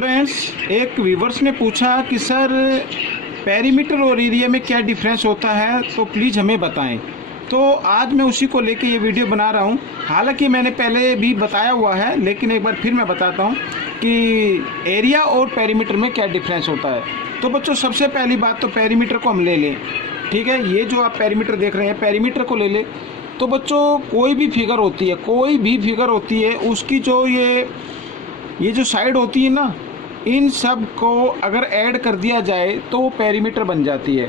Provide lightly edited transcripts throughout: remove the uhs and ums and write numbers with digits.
Students, एक viewers ने पूछा कि सर पेरीमीटर और एरिया में क्या डिफरेंस होता है, तो प्लीज़ हमें बताएं। तो आज मैं उसी को लेके ये वीडियो बना रहा हूँ। हालांकि मैंने पहले भी बताया हुआ है, लेकिन एक बार फिर मैं बताता हूँ कि एरिया और पेरीमीटर में क्या डिफरेंस होता है। तो बच्चों, सबसे पहली बात तो पेरीमीटर को हम ले लें। ठीक है, ये जो आप पेरीमीटर देख रहे हैं, पेरीमीटर को ले लें। तो बच्चों, कोई भी फिगर होती है, उसकी जो ये जो साइड होती है ना, इन सब को अगर ऐड कर दिया जाए तो वो पेरीमीटर बन जाती है।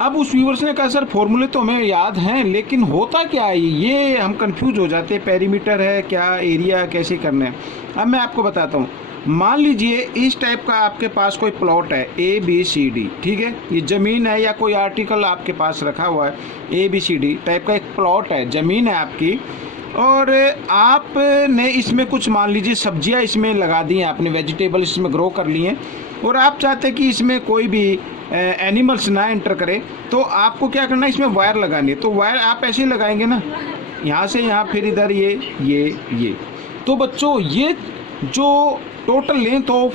अब उस व्यूवर्स ने कहा सर फॉर्मूले तो हमें याद हैं, लेकिन होता क्या है, ये हम कंफ्यूज हो जाते हैं, पेरीमीटर है क्या, एरिया कैसे करना है। अब मैं आपको बताता हूँ। मान लीजिए इस टाइप का आपके पास कोई प्लॉट है ABCD, ठीक है, ये ज़मीन है या कोई आर्टिकल आपके पास रखा हुआ है, ABCD टाइप का एक प्लॉट है, ज़मीन है आपकी, और आपने इसमें कुछ मान लीजिए सब्जियां इसमें लगा दी हैं, आपने वेजिटेबल इसमें ग्रो कर ली हैं, और आप चाहते हैं कि इसमें कोई भी एनिमल्स ना एंटर करे, तो आपको क्या करना है, इसमें वायर लगानी है। तो वायर आप ऐसे ही लगाएंगे ना, यहाँ से यहाँ, फिर इधर ये। तो बच्चों, ये जो टोटल लेंथ ऑफ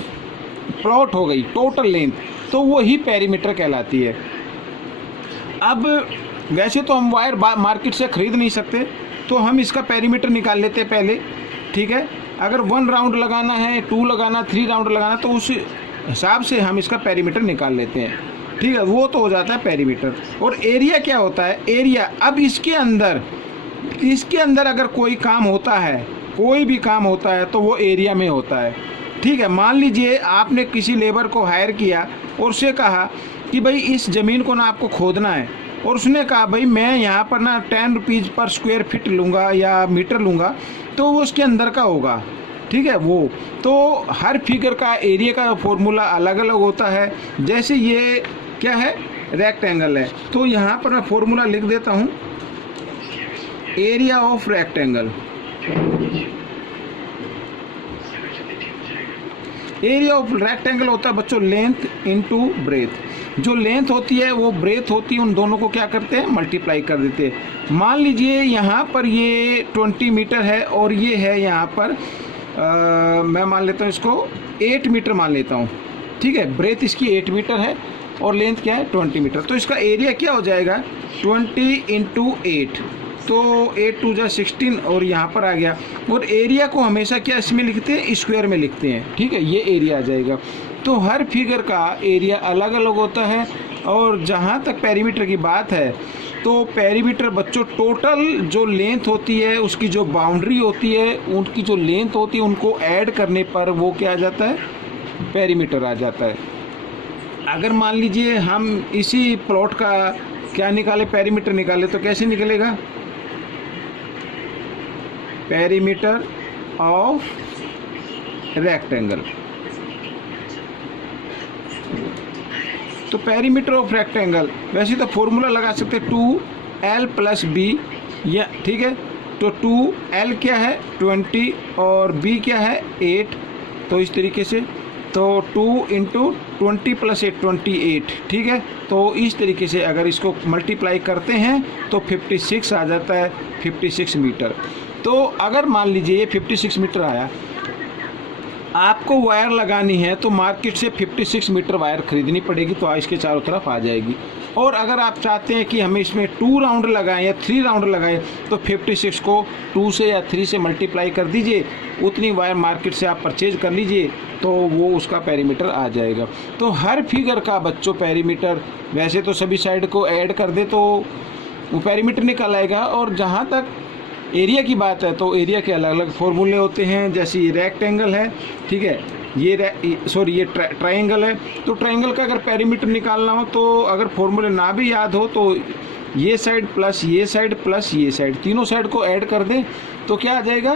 प्लॉट हो गई, टोटल लेंथ, तो वो ही पेरीमीटर कहलाती है। अब वैसे तो हम वायर मार्केट से ख़रीद नहीं सकते, तो हम इसका पेरीमीटर निकाल लेते हैं पहले। ठीक है, अगर 1 राउंड लगाना है, 2 लगाना, 3 राउंड लगाना, तो उस हिसाब से हम इसका पेरीमीटर निकाल लेते हैं। ठीक है, वो तो हो जाता है पेरीमीटर। और एरिया क्या होता है, एरिया, अब इसके अंदर अगर कोई काम होता है, कोई भी काम होता है, तो वो एरिया में होता है। ठीक है, मान लीजिए आपने किसी लेबर को हायर किया और उससे कहा कि भाई इस ज़मीन को ना आपको खोदना है, और उसने कहा भाई मैं यहाँ पर ना 10 रुपीज़ पर स्क्वायर फीट लूँगा या मीटर लूँगा, तो वो उसके अंदर का होगा। ठीक है, वो तो हर फिगर का एरिया का फॉर्मूला अलग अलग होता है। जैसे ये क्या है, रेक्टेंगल है, तो यहाँ पर मैं फॉर्मूला लिख देता हूँ, area of rectangle. Area of rectangle होता है बच्चों लेंथ इनटू ब्रेथ। जो लेंथ होती है वो ब्रेथ होती है, उन दोनों को क्या करते हैं, मल्टीप्लाई कर देते हैं। मान लीजिए यहाँ पर ये 20 मीटर है और ये है यहाँ पर मैं मान लेता हूँ इसको 8 मीटर मान लेता हूँ। ठीक है, ब्रेथ इसकी 8 मीटर है और लेंथ क्या है 20 मीटर। तो इसका एरिया क्या हो जाएगा, 20 × 8, तो 8 2 16 और यहाँ पर आ गया। और एरिया को हमेशा क्या इसमें लिखते हैं, स्क्वायर में लिखते हैं। ठीक है, ये एरिया आ जाएगा। तो हर फिगर का एरिया अलग अलग होता है। और जहाँ तक पेरीमीटर की बात है, तो पेरीमीटर बच्चों टोटल जो लेंथ होती है, उसकी जो बाउंड्री होती है, उनकी जो लेंथ होती है, उनको ऐड करने पर वो क्या आ जाता है, पेरीमीटर आ जाता है। अगर मान लीजिए हम इसी प्लॉट का क्या निकाले, पेरीमीटर निकाले, तो कैसे निकलेगा, पेरीमीटर ऑफ रेक्टेंगल। तो पेरीमीटर ऑफ रेक्टेंगल वैसे तो फॉर्मूला लगा सकते हैं 2L + B, या ठीक है, तो 2L क्या है 20 और B क्या है 8, तो इस तरीके से, तो 2 × 20 + 8 28। ठीक है, तो इस तरीके से अगर इसको मल्टीप्लाई करते हैं तो 56 आ जाता है, 56 मीटर। तो अगर मान लीजिए ये 56 मीटर आया, आपको वायर लगानी है तो मार्केट से 56 मीटर वायर खरीदनी पड़ेगी, तो इसके चारों तरफ आ जाएगी। और अगर आप चाहते हैं कि हमें इसमें 2 राउंड लगाएं या 3 राउंड लगाएं, तो 56 को 2 से या 3 से मल्टीप्लाई कर दीजिए, उतनी वायर मार्केट से आप परचेज कर लीजिए, तो वो उसका पेरीमीटर आ जाएगा। तो हर फिगर का बच्चों पेरीमीटर, वैसे तो सभी साइड को ऐड कर दे तो वो पेरीमीटर निकल आएगा। और जहाँ तक एरिया की बात है, तो एरिया के अलग अलग फॉर्मूले होते हैं। जैसे ये रेक्टेंगल है, ठीक है, ये ट्रायंगल है, तो ट्रायंगल का अगर पेरीमीटर निकालना हो, तो अगर फॉर्मूले ना भी याद हो, तो ये साइड प्लस ये साइड प्लस ये साइड, तीनों साइड को ऐड कर दें तो क्या आ जाएगा,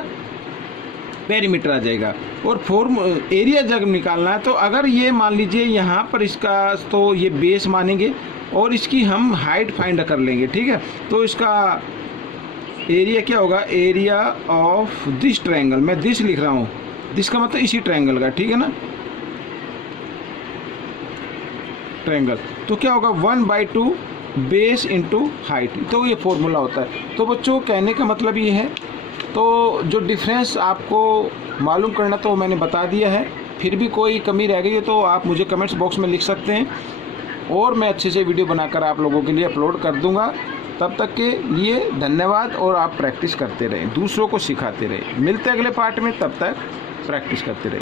पेरीमीटर आ जाएगा। और एरिया जब निकालना है, तो अगर ये मान लीजिए यहाँ पर इसका, तो ये बेस मानेंगे और इसकी हम हाइट फाइंड कर लेंगे। ठीक है, तो इसका एरिया क्या होगा, एरिया ऑफ दिस ट्रायंगल, मैं दिस लिख रहा हूँ, दिस का मतलब इसी ट्रायंगल का, ठीक है ना, ट्रायंगल, तो क्या होगा 1/2 बेस इनटू हाइट, तो ये फॉर्मूला होता है। तो बच्चों कहने का मतलब ये है, तो जो डिफरेंस आपको मालूम करना तो मैंने बता दिया है। फिर भी कोई कमी रह गई है तो आप मुझे कमेंट्स बॉक्स में लिख सकते हैं और मैं अच्छे से वीडियो बनाकर आप लोगों के लिए अपलोड कर दूंगा। तब तक के लिए धन्यवाद और आप प्रैक्टिस करते रहें, दूसरों को सिखाते रहें। मिलते हैं अगले पार्ट में, तब तक प्रैक्टिस करते रहें।